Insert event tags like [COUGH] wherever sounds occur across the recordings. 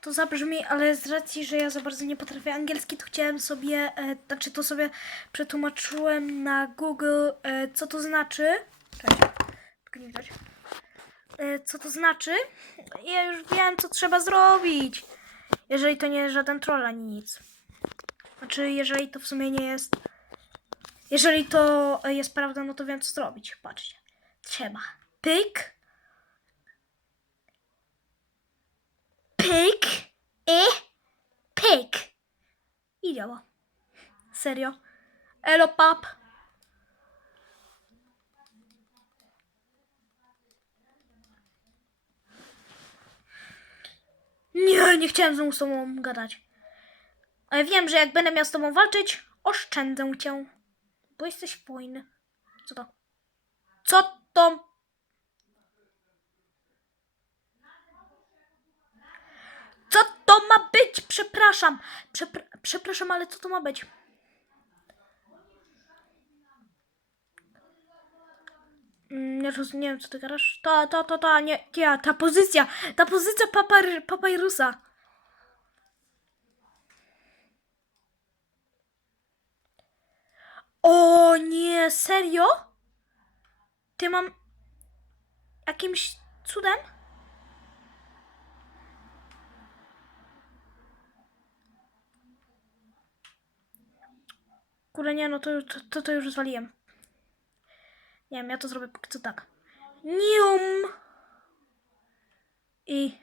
to zabrzmi, ale z racji, że ja za bardzo nie potrafię angielski, to chciałem sobie, e, znaczy to sobie przetłumaczyłem na Google, e, co to znaczy. Cześć, tylko nie widać. E, co to znaczy? Ja już wiem, co trzeba zrobić. Jeżeli to nie jest żaden troll ani nic. Znaczy, jeżeli to w sumie nie jest. Jeżeli to e, jest prawda, no to wiem, co zrobić. Patrzcie. Trzeba. Pyk. Pyk. Pyk. I działa. Serio. Elo, pap. Nie, nie chciałem znowu z tobą gadać. Ale wiem, że jak będę miał z tobą walczyć, oszczędzę cię. Bo jesteś fajny. Co to? Co to? Co to ma być? Przepraszam. Przepra przepraszam, ale co to ma być? Mm, Nie rozumiem, co ty gadasz. Ta, ta, ta, ta, nie, nie, ta pozycja, ta pozycja papar, papajrusa. O nie, serio? Ty mam jakimś cudem? Kurde, nie, no to, to, to, już zwaliłem. Nie wiem, ja to zrobię póki co tak. Nium! I...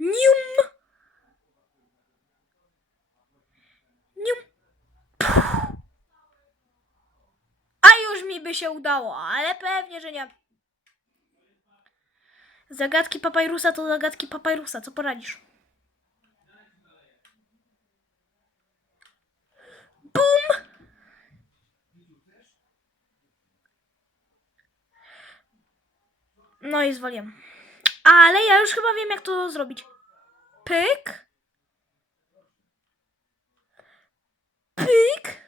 Nium! Nium! A już mi by się udało, ale pewnie, że nie. Zagadki papajrusa to zagadki papajrusa, co poradzisz? No i zwaliłem. Ale ja już chyba wiem, jak to zrobić. Pyk. Pyk.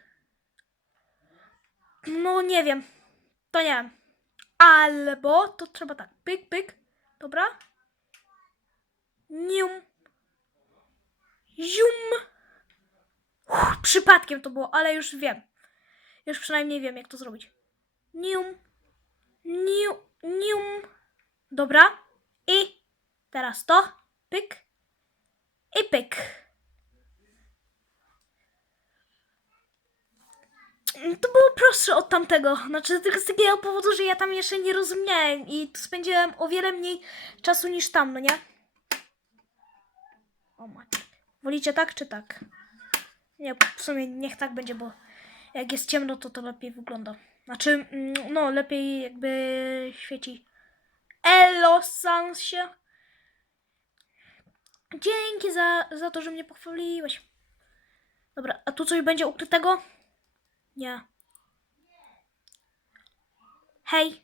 No nie wiem. To nie wiem. Albo to trzeba tak. Pyk, pyk. Dobra. Nium. Zium. Przypadkiem to było, ale już wiem. Już przynajmniej wiem, jak to zrobić. Nium. Nium. Nium. Dobra. I teraz to. Pyk. I pyk. To było prostsze od tamtego. Znaczy, tylko z takiego powodu, że ja tam jeszcze nie rozumiałem i tu spędziłem o wiele mniej czasu niż tam, no nie? O macie. Wolicie tak czy tak? Nie, w sumie niech tak będzie, bo jak jest ciemno, to to lepiej wygląda. Znaczy, mm, no, lepiej jakby świeci. Elo, Sansie. Dzięki za, za to, że mnie pochwaliłeś. Dobra, a tu coś będzie ukrytego? Nie. Hej.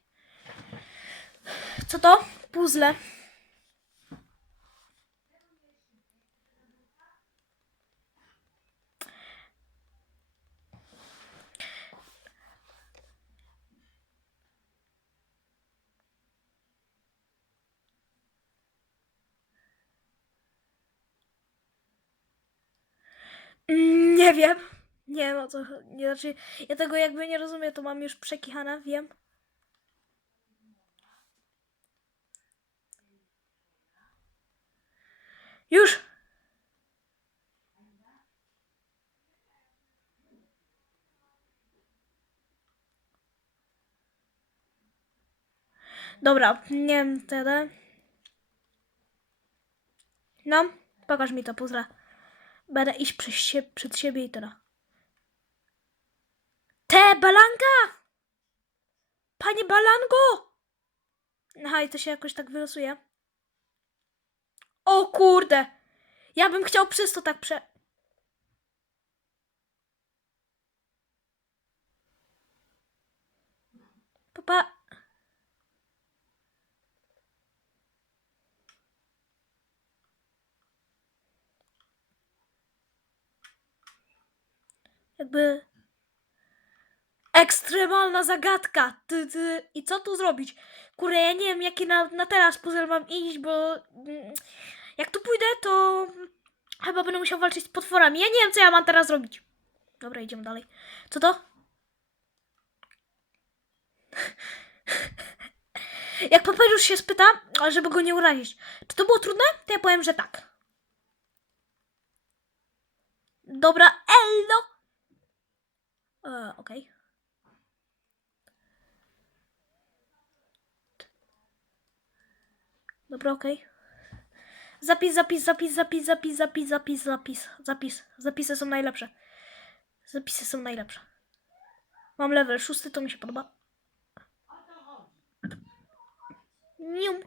Co to? Puzzle. Nie wiem. Nie wiem o co chodzi. Znaczy, ja tego jakby nie rozumiem, to mam już przekichane, wiem. Już! Dobra, nie wiem wtedy. No, pokaż mi to puzzle. Będę iść przez sie przed siebie i tyle. Te, balanka! Panie balango! Aha, i to się jakoś tak wylosuje. O kurde! Ja bym chciał przez to tak prze... Papa... Jakby... Ekstremalna zagadka. Ty, ty. I co tu zrobić? Kurde, ja nie wiem, jaki na, na teraz puzzle mam iść, bo mm, chyba będę musiał walczyć z potworami. Ja nie wiem, co ja mam teraz robić. Dobra, idziemy dalej. Co to? [LAUGHS] Jak papierusz się spyta, żeby go nie urazić, czy to było trudne? To ja powiem, że tak. Dobra, Elno! E, Okej. Dobra, okej. Zapis, zapis, zapis, zapis, zapis, zapis, zapis, zapis, zapis. Zapisy są najlepsze. Zapisy są najlepsze. Mam level szósty, to mi się podoba. Nium.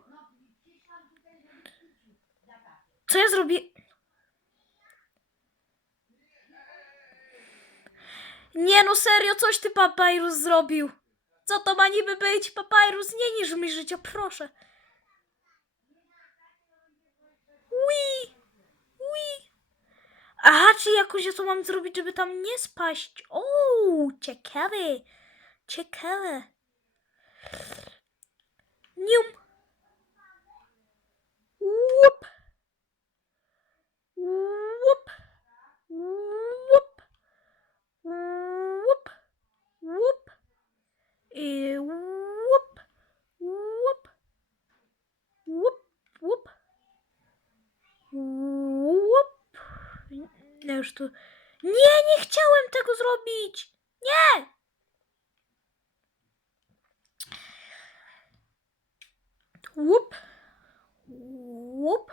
Co ja zrobię? Nie no, serio, coś ty papyrus zrobił. Co to ma niby być? Papyrus, nie niż mi życia, proszę. Ui! Ui! Aha, czy jakoś ja to mam zrobić, żeby tam nie spaść? O, ciekawe. Ciekawe. Nium. Łup. Łup. Łup. Łup. I łup. Łup. Łup. Łup. Łup. Ja już tu... Nie, nie chciałem tego zrobić! Nie! Łup. Łup.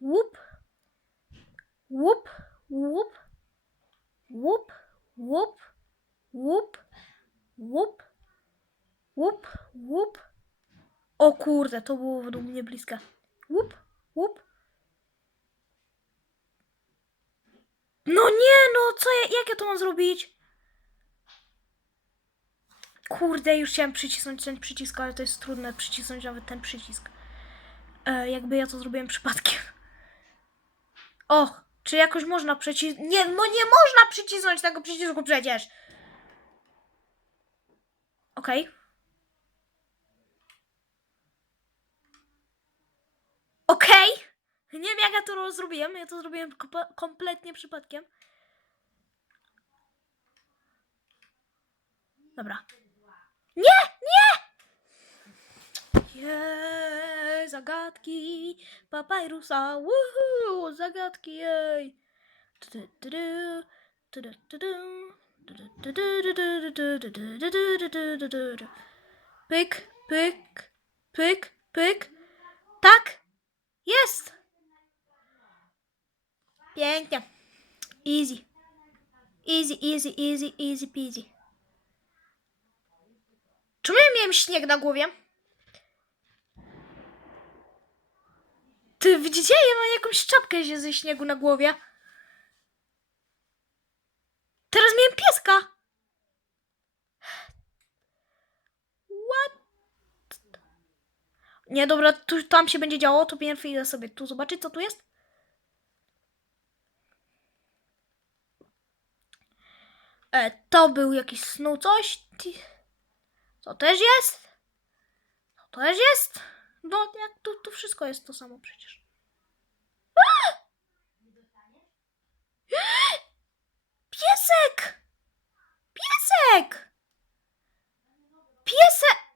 Łup. Łup. Łup. Łup. Łup. Łup. Łup. Łup. Łup. O kurde, to było według mnie bliska. Łup. Łup. No nie, no co ja, jak ja to mam zrobić? Kurde, już chciałem przycisnąć ten przycisk, ale to jest trudne przycisnąć nawet ten przycisk. E, jakby ja to zrobiłem przypadkiem. O, czy jakoś można przycisnąć? Nie, no nie można przycisnąć tego przycisku przecież. Okej. Okej. Nie wiem jak ja to zrobiłem, ja to zrobiłem kompletnie przypadkiem. Dobra. Nie, nie! jej, zagadki, papajrusa, woohoo, zagadki, jej. Pyk, pyk, pyk, pyk. Tak, jest. Pięknie. Easy. Easy, easy, easy, easy peasy. Czemu ja miałem śnieg na głowie? Ty widzicie? Ja mam jakąś czapkę się ze śniegu na głowie. Teraz miałem pieska. What? Nie, dobra, tu, tam się będzie działo, to pierw idę sobie tu zobaczyć, co tu jest. E, to był jakiś snu coś. To też jest? To też jest? No, jak tu, tu wszystko jest to samo przecież. [GASPS] Piesek! Piesek! Piesek!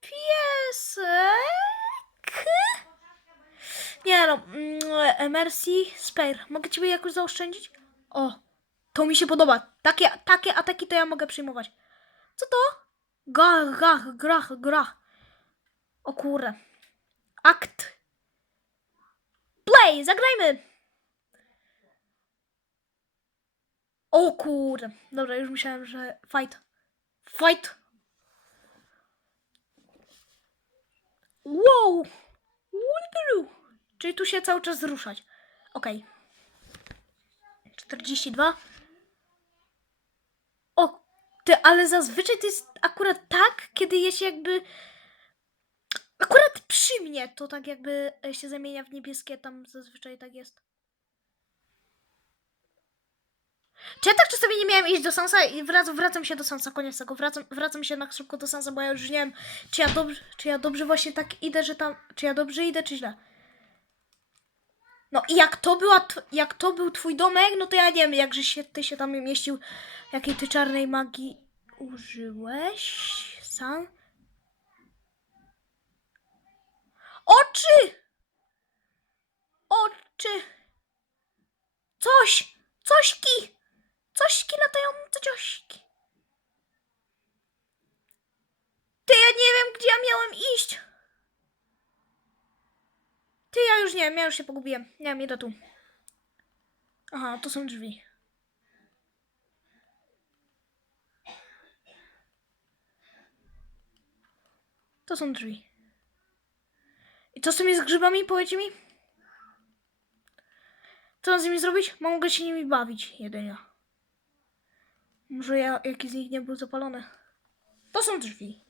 Piesek? Nie no, mm, Mercy Spare. Mogę ciebie jakoś zaoszczędzić? O, to mi się podoba. Takie, takie ataki to ja mogę przyjmować. Co to? Gach, gach, grach, grach. O kurde. Akt. Play, zagrajmy. O kurde. Dobra, już myślałem, że fight. Fight. Wow. Czyli tu się cały czas ruszać. Okej. 42. Ty, ale zazwyczaj to jest akurat tak, kiedy je się jakby. Akurat przy mnie to tak jakby się zamienia w niebieskie, tam zazwyczaj tak jest. Czy ja tak czasami nie miałem iść do Sansa i wracam, wracam się do Sansa, koniec tego, wracam, wracam się na szybko do Sansa, bo ja już nie wiem, czy ja dobrze, czy ja dobrze właśnie tak idę, że tam, czy ja dobrze idę, czy źle. No i jak to była, jak to był twój domek, no to ja nie wiem, jakże się, ty się tam mieścił, jakiej ty czarnej magii użyłeś, sam? Oczy! Oczy! Coś! Cośki! Cośki latające ciośki. Ty, ja nie wiem, gdzie ja miałem iść. Ty, ja już nie wiem, ja już się pogubiłem. Nie wiem, idę tu. Aha, to są drzwi. To są drzwi. I co z tymi z grzybami, powiedzcie mi? Co mam z nimi zrobić? Mogę się nimi bawić jedynie. Może ja, jakiś z nich nie był zapalony. To są drzwi.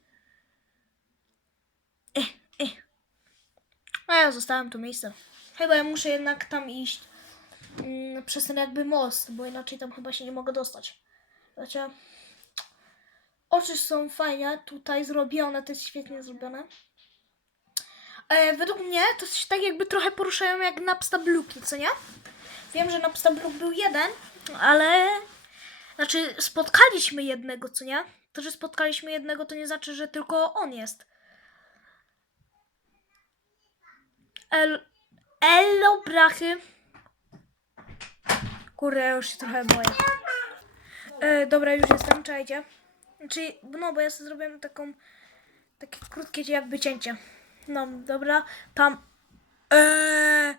A ja zostałem tu miejsce. Chyba ja muszę jednak tam iść mm, przez ten jakby most, bo inaczej tam chyba się nie mogę dostać. Wiecie? Oczy są fajnie tutaj zrobione, to jest świetnie zrobione. E, według mnie to się tak jakby trochę poruszają jak Napstabluki, co nie? Wiem, że Napstabluk był jeden, ale... Znaczy, spotkaliśmy jednego, co nie? To, że spotkaliśmy jednego, to nie znaczy, że tylko on jest. El... Elo, brachy. Kurde, już się trochę boję. E, dobra, już jestem, czajcie. Znaczy, no, bo ja sobie zrobiłem taką... Takie krótkie jakby cięcie. No, dobra, tam... Eee...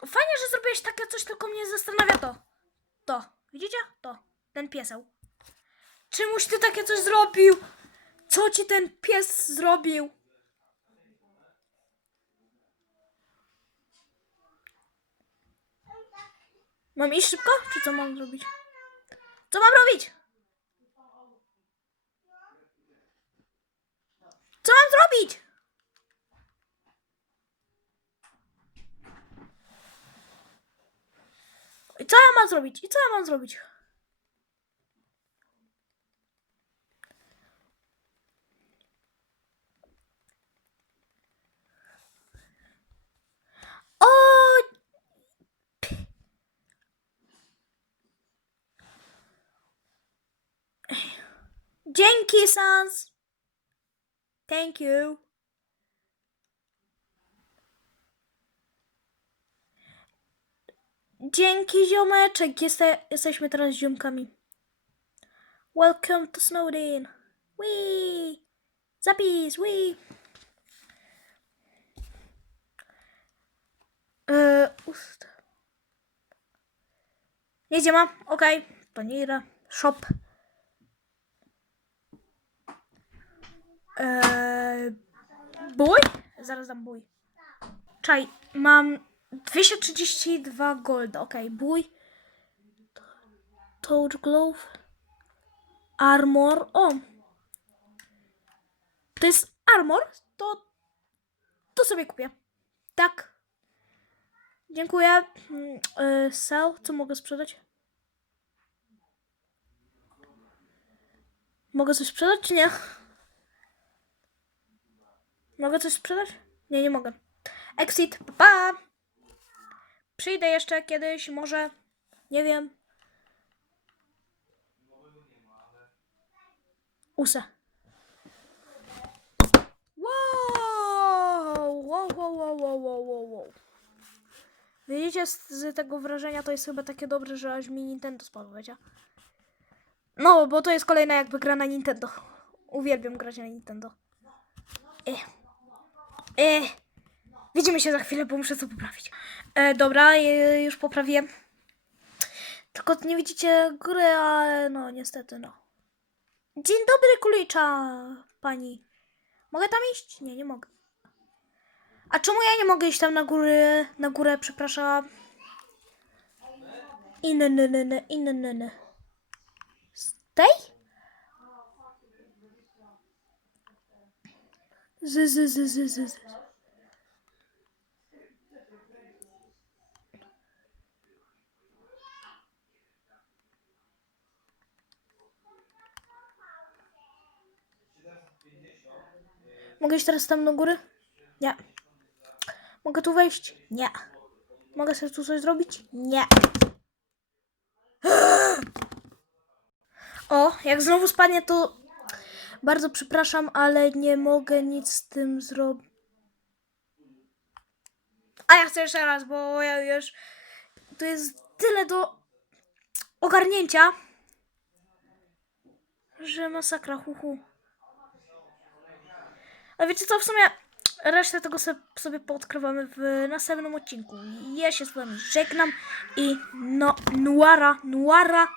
Fajnie, że zrobiłeś takie coś, tylko mnie zastanawia to. To. Widzicie? To. Ten pieseł. Czemuś ty takie coś zrobił? Co ci ten pies zrobił? Mam iść szybko? Czy co mam zrobić? Co mam robić? Co mam zrobić? I co ja mam zrobić? I co ja mam zrobić? O! Thank you. Dzięki ziomeczek, Jeste, jesteśmy teraz ziomkami. Welcome to Snowden. Wee! Zapis, wee! Eee, ust. Jedzie ma, okej. Panira, shop. Eee, bój? Zaraz dam bój. Czaj, mam 232 gold, okej, bój. Touch glove. Armor, o. To jest armor, to to sobie kupię. Tak. Dziękuję. Mm, y, Sell, co mogę sprzedać? Mogę coś sprzedać, czy nie? Mogę coś sprzedać? Nie, nie mogę. Exit, pa! pa. Przyjdę jeszcze kiedyś, może. Nie wiem. Usa. Wow! Wow, wow, wow, wow, wow, wow. Widzicie, z, tego wrażenia to jest chyba takie dobre, że aż mi Nintendo spadło, wiecie? No, bo to jest kolejna jakby gra na Nintendo. Uwielbiam grać na Nintendo. E. E. Widzimy się za chwilę, bo muszę to poprawić. E, dobra, e, już poprawiłem. Tylko nie widzicie góry, ale no niestety no. Dzień dobry, kulicza pani. Mogę tam iść? Nie, nie mogę. A czemu ja nie mogę iść tam na górę, na górę, przepraszam. Inny, inny. Z Z, z, z, z, z, z. Mogę iść teraz tam do góry? Nie. Mogę tu wejść? Nie. Mogę sobie tu coś zrobić? Nie. [GASPS] O, jak znowu spadnie, to bardzo przepraszam, ale nie mogę nic z tym zrobić. A ja chcę jeszcze raz, bo ja już. Tu jest tyle do ogarnięcia, że masakra, huhu. A wiecie co, w sumie resztę tego sobie poodkrywamy w następnym odcinku. Ja się z wami żegnam i no, nuara, nuara,